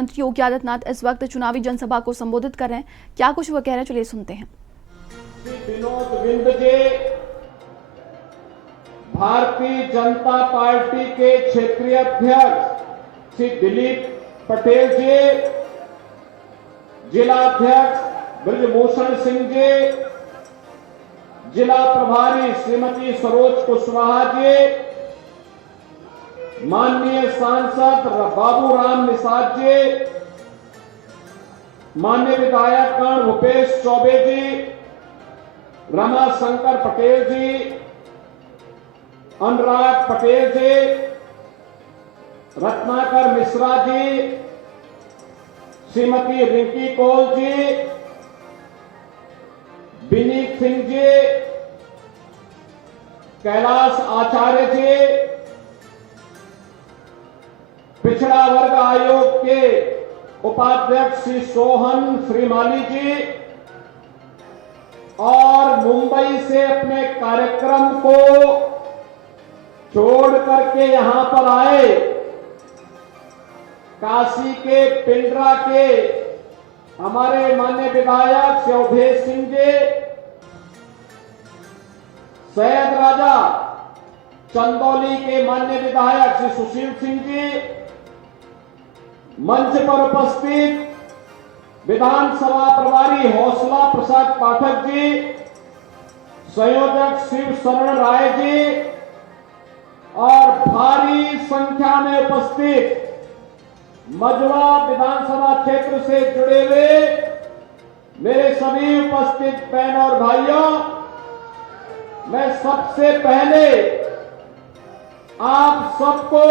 मंत्री योगी आदित्यनाथ इस वक्त चुनावी जनसभा को संबोधित कर रहे हैं। क्या कुछ वो कह रहे हैं, चलिए सुनते हैं। विनोद बिंद जी भारतीय जनता पार्टी के क्षेत्रीय अध्यक्ष श्री दिलीप पटेल जी, जिला अध्यक्ष ब्रजभूषण सिंह जी, जिला प्रभारी श्रीमती सरोज कुशवाहा जी, माननीय सांसद बाबू राम निषाद जी, माननीय विधायकगण भूपेश चौबे जी, रमा शंकर पटेल जी, अनुराग पटेल जी, रत्नाकर मिश्रा जी, श्रीमती रिंकी कौल जी, विनीत सिंह जी, कैलाश आचार्य जी, पिछड़ा वर्ग आयोग के उपाध्यक्ष श्री सोहन श्रीमाली जी और मुंबई से अपने कार्यक्रम को छोड़ करके यहां पर आए काशी के पिंडरा के हमारे माननीय विधायक श्री अवधेश सिंह जी, सैयद राजा चंदौली के माननीय विधायक श्री सुशील सिंह जी, मंच पर उपस्थित विधानसभा प्रभारी हौसला प्रसाद पाठक जी, संयोजक शिव शरण राय जी और भारी संख्या में उपस्थित मझवा विधानसभा क्षेत्र से जुड़े हुए मेरे सभी उपस्थित बहन और भाइयों, मैं सबसे पहले आप सबको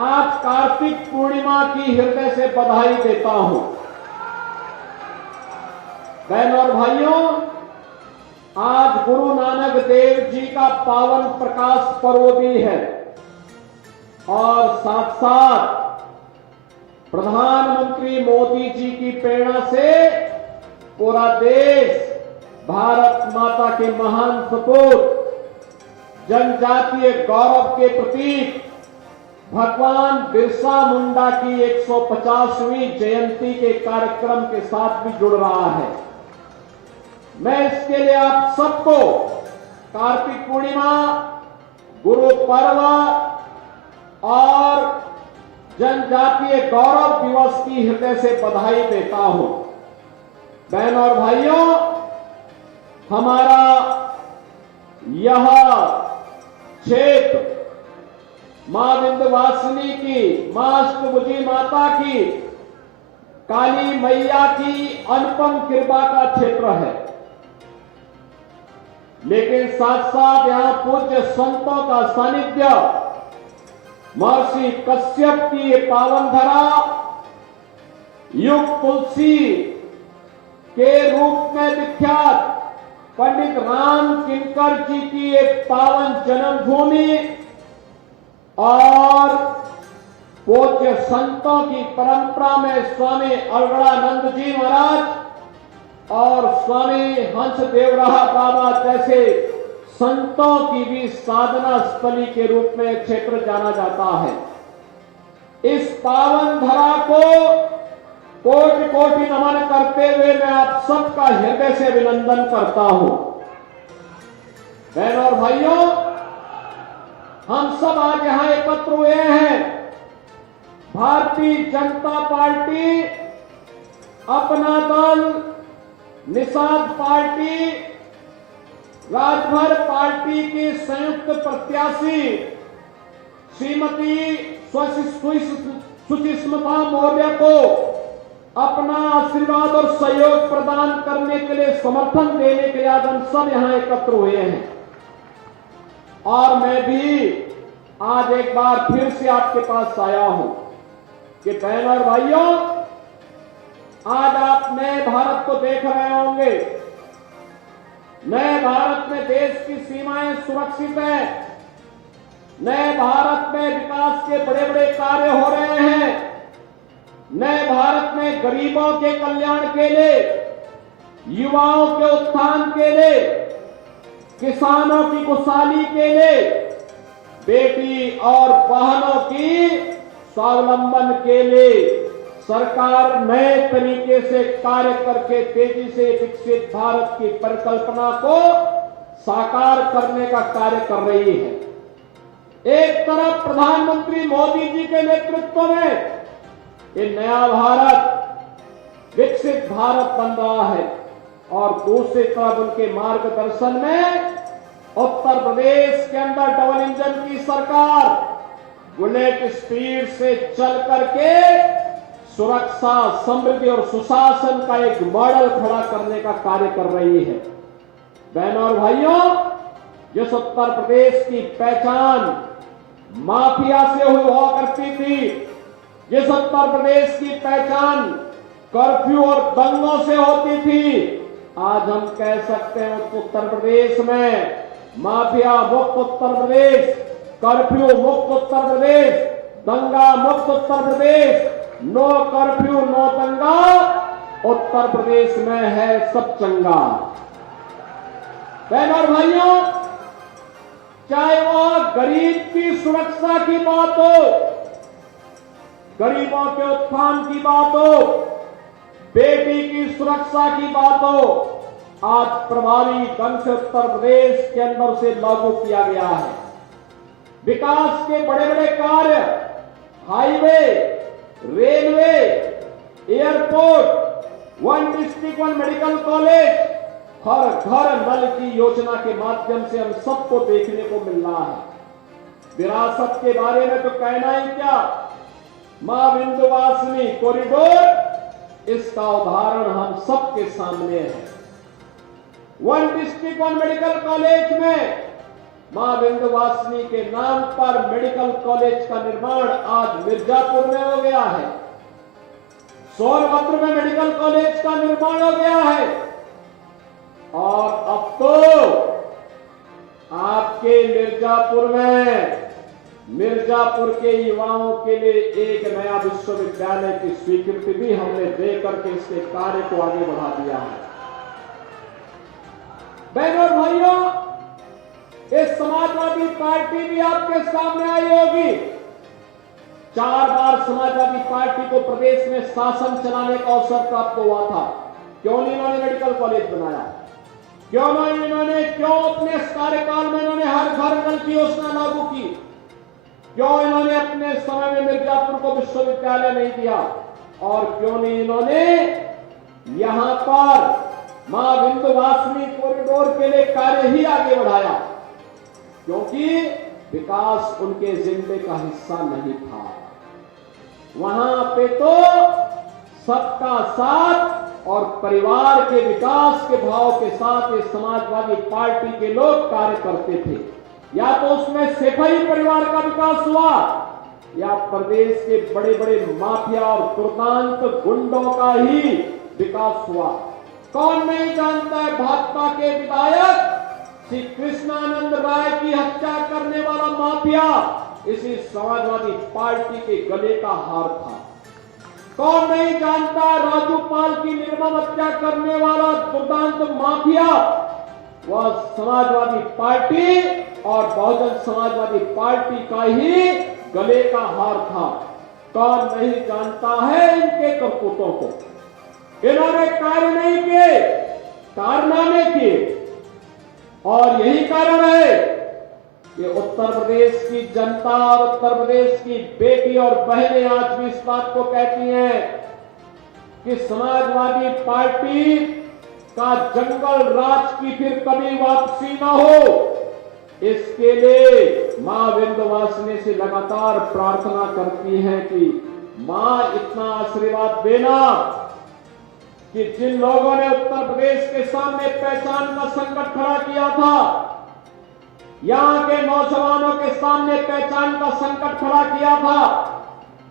आज कार्तिक पूर्णिमा की हृदय से बधाई देता हूं। बहन और भाइयों, आज गुरु नानक देव जी का पावन प्रकाश पर्व भी है और साथ साथ प्रधानमंत्री मोदी जी की प्रेरणा से पूरा देश भारत माता के महान सपूत जनजातीय गौरव के प्रतीक भगवान बिरसा मुंडा की 150वीं जयंती के कार्यक्रम के साथ भी जुड़ रहा है। मैं इसके लिए आप सबको कार्तिक पूर्णिमा, गुरु पर्व और जनजातीय गौरव दिवस की हृदय से बधाई देता हूं। बहन और भाइयों, हमारा यह क्षेत्र मां विंध्यवासिनी की, मां अष्टभुजी माता की, काली मैया की अनुपम कृपा का क्षेत्र है, लेकिन साथ साथ यहां पूज्य संतों का सानिध्य, महर्षि कश्यप की ये पावन धरा, युग तुलसी के रूप में विख्यात पंडित राम किंकर जी की एक पावन जन्मभूमि और पूज्य संतों की परंपरा में स्वामी अलगड़ानंद जी महाराज और स्वामी हंसदेवराह बाबा जैसे संतों की भी साधना स्थली के रूप में क्षेत्र जाना जाता है। इस पावन धरा को कोटि कोटि नमन करते हुए मैं आप सबका हृदय से अभिनंदन करता हूं। बहनों और भाइयों, हम सब आज यहां एकत्र हुए हैं। भारतीय जनता पार्टी, अपना दल, निषाद पार्टी, राजभर पार्टी की संयुक्त प्रत्याशी श्रीमती सुषमा मौर्य को अपना आशीर्वाद और सहयोग प्रदान करने के लिए, समर्थन देने के लिए आज हम सब यहां एकत्र हुए हैं। और मैं भी आज एक बार फिर से आपके पास आया हूं कि बहन और भाइयों, आज आप नए भारत को देख रहे होंगे। नए भारत में देश की सीमाएं सुरक्षित है। नए भारत में विकास के बड़े बड़े कार्य हो रहे हैं। नए भारत में गरीबों के कल्याण के लिए, युवाओं के उत्थान के लिए, किसानों की खुशहाली के लिए, बेटी और बहनों की स्वावलंबन के लिए सरकार नए तरीके से कार्य करके तेजी से विकसित भारत की परिकल्पना को साकार करने का कार्य कर रही है। एक तरफ प्रधानमंत्री मोदी जी के नेतृत्व में ये नया भारत विकसित भारत बन रहा है और दूसरी तरफ उनके मार्गदर्शन में उत्तर प्रदेश के अंदर डबल इंजन की सरकार बुलेट स्पीड से चल करके सुरक्षा, समृद्धि और सुशासन का एक मॉडल खड़ा करने का कार्य कर रही है। बहनों और भाइयों, जिस उत्तर प्रदेश की पहचान माफिया से हुआ करती थी, जिस उत्तर प्रदेश की पहचान कर्फ्यू और दंगों से होती थी, आज हम कह सकते हैं उत्तर प्रदेश में माफिया मुक्त उत्तर प्रदेश, कर्फ्यू मुक्त उत्तर प्रदेश, दंगा मुक्त Uttar Pradesh, no curfew no दंगा उत्तर प्रदेश में है सब चंगा। बहनों और भाइयों, चाहे वह गरीब की सुरक्षा की बात हो, गरीबों के उत्थान की बात हो, बेटी की सुरक्षा की बात हो, आज प्रभावी ढंग से उत्तर प्रदेश के अंदर से लागू किया गया है। विकास के बड़े बड़े कार्य, highway, railway, airport, one district one medical college, हर घर नल की योजना के माध्यम से हम सबको देखने को मिल रहा है। विरासत के बारे में तो कहना ही क्या, मां विंध्यवासिनी कॉरिडोर इसका उदाहरण हम सबके सामने है। One district one medical college में मां विंध्यवासिनी के नाम पर मेडिकल कॉलेज का निर्माण आज मिर्जापुर में हो गया है। सोनभद्र में मेडिकल कॉलेज का निर्माण हो गया है और अब तो आपके मिर्जापुर के युवाओं के लिए एक नया विश्वविद्यालय की स्वीकृति भी हमने देकर के इसके कार्य को आगे बढ़ा दिया है। बहनों और भाइयों, इस समाजवादी पार्टी भी आपके सामने आई होगी। 4 बार समाजवादी पार्टी को प्रदेश में शासन चलाने का अवसर प्राप्त हुआ था। क्यों नहीं इन्होंने मेडिकल कॉलेज बनाया? क्यों नहीं इन्होंने अपने कार्यकाल में इन्होंने हर घर नल की योजना लागू की? क्यों इन्होंने अपने समय में मिर्जापुर को विश्वविद्यालय नहीं दिया? और क्यों नहीं इन्होंने यहां पर मां विंध्यवासिनी कॉरिडोर के लिए कार्य ही आगे बढ़ाया? क्योंकि विकास उनके एजेंडे का हिस्सा नहीं था। वहां पे तो सबका साथ और परिवार के विकास के भाव के साथ ये समाजवादी पार्टी के लोग कार्य करते थे। या तो उसमें सिपाही परिवार का विकास हुआ या प्रदेश के बड़े बड़े माफिया और दुर्दांत गुंडों का ही विकास हुआ। कौन नहीं जानता है भाजपा के विधायक श्री कृष्णानंद राय की हत्या करने वाला माफिया इसी समाजवादी पार्टी के गले का हार था। कौन नहीं जानता राजूपाल की निर्मम हत्या करने वाला दुर्दांत माफिया वह समाजवादी पार्टी और बहुजन समाजवादी पार्टी का ही गले का हार था। कौन नहीं जानता है इनके करतूतों को? इन्होंने कार्य नहीं किए, कारनामे किए। और यही कारण है कि उत्तर प्रदेश की जनता और उत्तर प्रदेश की बेटी और बहनें आज भी इस बात को कहती हैं कि समाजवादी पार्टी का जंगल राज की फिर कभी वापसी न हो। इसके लिए मां विंध्यवासिनी से लगातार प्रार्थना करती हैं कि मां इतना आशीर्वाद देना कि जिन लोगों ने उत्तर प्रदेश के सामने पहचान का संकट खड़ा किया था, यहां के नौजवानों के सामने पहचान का संकट खड़ा किया था,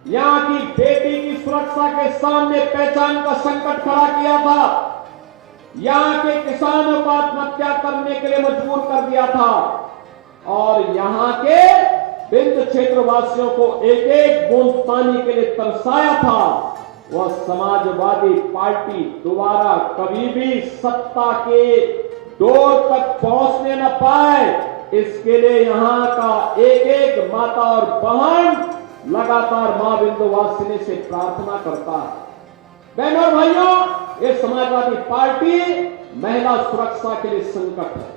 यहां की बेटी की सुरक्षा के सामने पहचान का संकट खड़ा किया था, यहां के किसानों को आत्महत्या करने के लिए मजबूर कर दिया था और यहां के विंध्य क्षेत्रवासियों को एक एक बूंद पानी के लिए तरसाया था। वह समाजवादी पार्टी दोबारा कभी भी सत्ता के डोर तक पहुंचने न पाए, इसके लिए यहां का एक एक माता और बहन लगातार मां विंध्यवासिनी से प्रार्थना करता है। बहनों और भाइयों, ये समाजवादी पार्टी महिला सुरक्षा के लिए संकट है।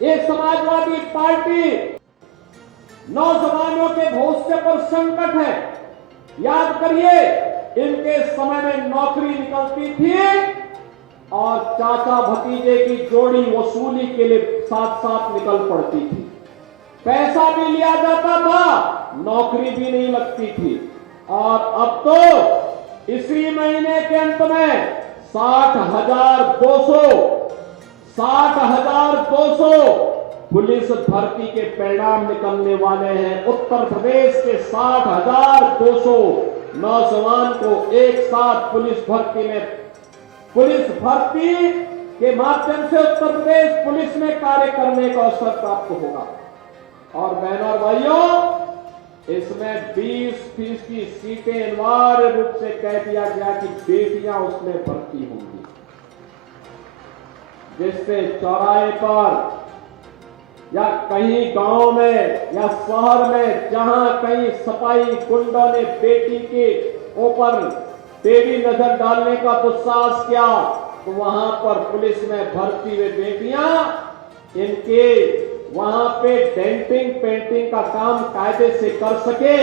ये समाजवादी पार्टी नौजवानों के भविष्य पर संकट है। याद करिए, इनके समय में नौकरी निकलती थी और चाचा भतीजे की जोड़ी वसूली के लिए साथ साथ निकल पड़ती थी। पैसा भी लिया जाता था, नौकरी भी नहीं लगती थी। और अब तो इसी महीने के अंत में 60,200 पुलिस भर्ती के परिणाम निकलने वाले हैं। उत्तर प्रदेश के 60,200 नौजवान को एक साथ पुलिस भर्ती के माध्यम से उत्तर प्रदेश पुलिस में कार्य करने का अवसर प्राप्त होगा। और बहनों और भाइयों, इसमें 20% की सीटें अनिवार्य रूप से कह दिया गया कि बेटियां उसमें भर्ती होंगी, जिससे चौराहे पर या कहीं गांव में या शहर में जहां कहीं सफाई कुंडों ने बेटी के ऊपर टेढ़ी नजर डालने का दुस्साहस किया, तो वहां पर पुलिस में भर्ती हुए बेटियां इनके वहां पे डेंटिंग पेंटिंग का काम कायदे से कर सके,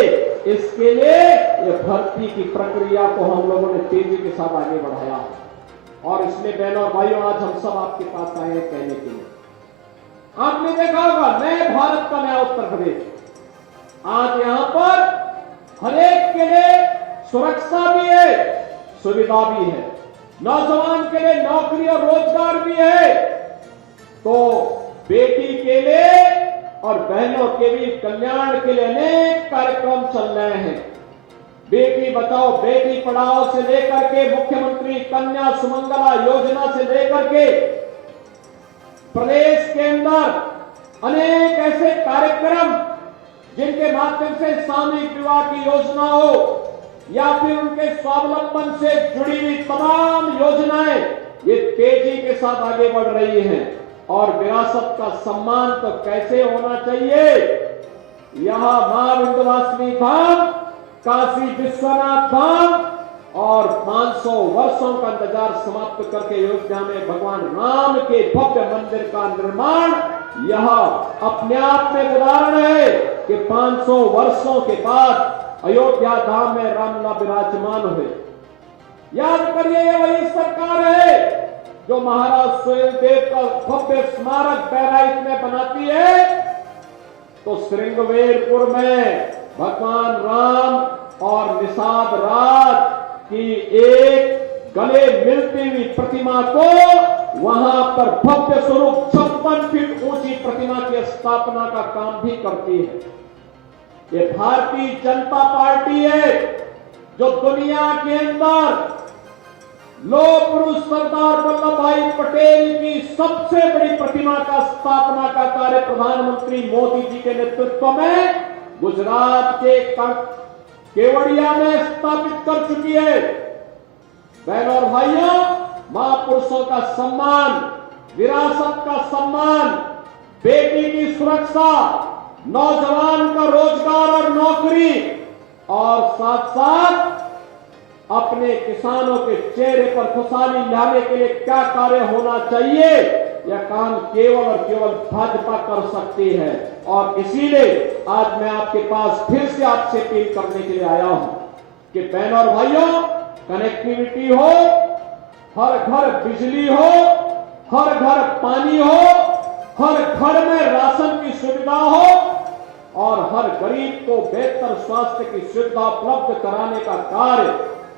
इसके लिए ये भर्ती की प्रक्रिया को हम लोगों ने तेजी के साथ आगे बढ़ाया। और इसलिए बहनों और भाइयों, आज हम सब आपके पास आए हैं कहने के लिए। आपने देखा होगा, नए भारत का नया उत्तर प्रदेश। आज यहां पर हर एक के लिए सुरक्षा भी है, सुविधा भी है, नौजवान के लिए नौकरी और रोजगार भी है, तो बेटी के लिए और बहनों के भी कल्याण के लिए अनेक कार्यक्रम चल रहे हैं। बेटी बचाओ बेटी पढ़ाओ से लेकर के मुख्यमंत्री कन्या सुमंगला योजना से लेकर के प्रदेश के अंदर अनेक ऐसे कार्यक्रम जिनके माध्यम से सामूहिक विवाह की योजना हो या फिर उनके स्वावलंबन से जुड़ी हुई तमाम योजनाएं ये तेजी के साथ आगे बढ़ रही हैं। और विरासत का सम्मान तो कैसे होना चाहिए, यहां मां विंध्यवासिनी धाम, काशी विश्वनाथ धाम और 500 वर्षों का इंतजार समाप्त करके अयोध्या में भगवान राम के भव्य मंदिर का निर्माण, यह अपने आप में उदाहरण है कि 500 वर्षों के बाद अयोध्या धाम में रामलला विराजमान हुए। याद करिए, ये वही सरकार है जो महाराज सुहेलदेव का भव्य स्मारक बहराइच में बनाती है, तो श्रृंगवेरपुर में भगवान राम और निषाद राज की एक गले मिलती हुई प्रतिमा को वहां पर भव्य स्वरूप 56 फीट ऊंची प्रतिमा की स्थापना का काम भी करती है। ये भारतीय जनता पार्टी है जो दुनिया के अंदर लौह पुरुष सरदार वल्लभ भाई पटेल की सबसे बड़ी प्रतिमा का स्थापना का कार्य प्रधानमंत्री मोदी जी के नेतृत्व में गुजरात के केवड़िया में स्थापित कर चुकी है। बहनों और भाइयों, महापुरुषों का सम्मान, विरासत का सम्मान, बेटी की सुरक्षा, नौजवान का रोजगार और नौकरी, और साथ साथ अपने किसानों के चेहरे पर खुशहाली लाने के लिए क्या कार्य होना चाहिए, यह काम केवल और केवल भाजपा कर सकती है। और इसीलिए आज मैं आपके पास फिर से आपसे अपील करने के लिए आया हूं कि बहनों और भाइयों, कनेक्टिविटी हो, हर घर बिजली हो, हर घर पानी हो, हर घर में राशन की सुविधा हो और हर गरीब को बेहतर स्वास्थ्य की सुविधा उपलब्ध कराने का कार्य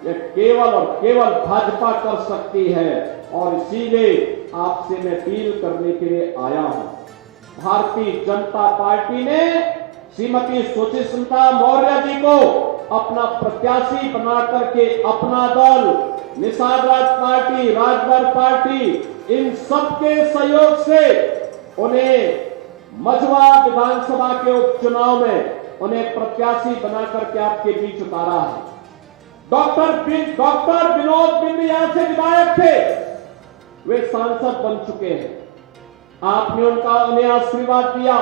यह केवल और केवल भाजपा कर सकती है। और इसीलिए आपसे मैं अपील करने के लिए आया हूं। भारतीय जनता पार्टी ने श्रीमती सुचिस्मिता मौर्य जी को अपना प्रत्याशी बना करके अपना दल, निषाद राज पार्टी, राजभर पार्टी, इन सबके सहयोग से उन्हें मझवा विधानसभा के उपचुनाव में उन्हें प्रत्याशी बना करके आपके बीच उतारा है। डॉक्टर विनोद बिंद यहां से विधायक थे, वे सांसद बन चुके हैं। आपने उन्हें आशीर्वाद दिया,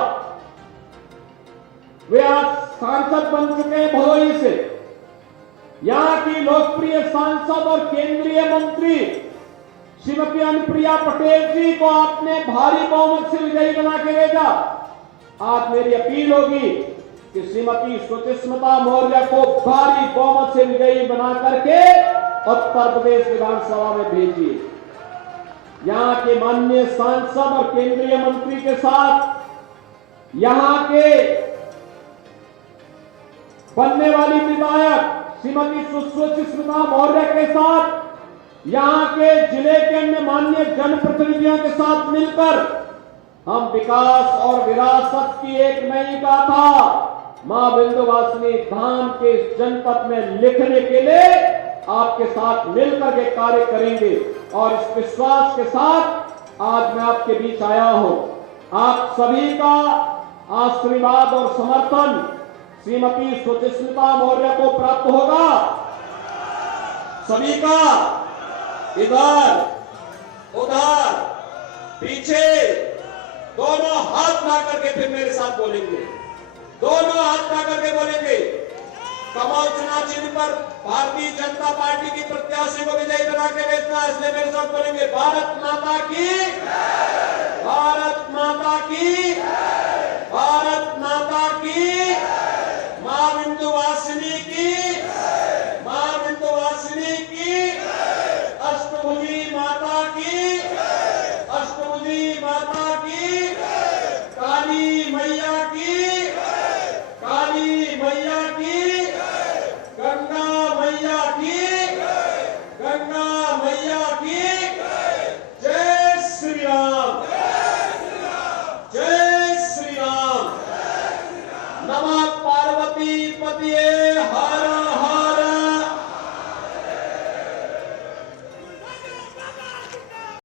वे आज सांसद बन चुके हैं भदोही से। यहाँ की लोकप्रिय सांसद और केंद्रीय मंत्री श्रीमती अनुप्रिया पटेल जी को आपने भारी बहुमत से विजयी बना के भेजा। आज मेरी अपील होगी कि श्रीमती सुचिस्मिता मौर्य को भारी बहुमत से विजयी बना करके उत्तर प्रदेश विधानसभा में भेजिए। यहाँ के माननीय सांसद और केंद्रीय मंत्री के साथ यहाँ के बनने वाली विधायक श्रीमती सुचिस्मिता मौर्य के साथ यहाँ के जिले के अन्य माननीय जनप्रतिनिधियों के साथ मिलकर हम विकास और विरासत की एक नई गाथा मां विंध्यवासिनी धाम के इस जनपद में लिखने के लिए आपके साथ मिलकर के कार्य करेंगे। और इस विश्वास के साथ आज मैं आपके बीच आया हूं। आप सभी का आशीर्वाद और समर्थन श्रीमती सुचिस्मिता मौर्य को प्राप्त होगा। सभी का इधर उधर पीछे दोनों हाथ ला करके फिर मेरे साथ बोलेंगे। दोनों हाथ ला करके बोलेंगे। कमल चुनाव चिन्ह पर भारतीय जनता पार्टी की प्रत्याशी को विजयी बना के भेजना है। इसलिए मेरे साथ बोलेंगे भारत माता की, भारत माता की।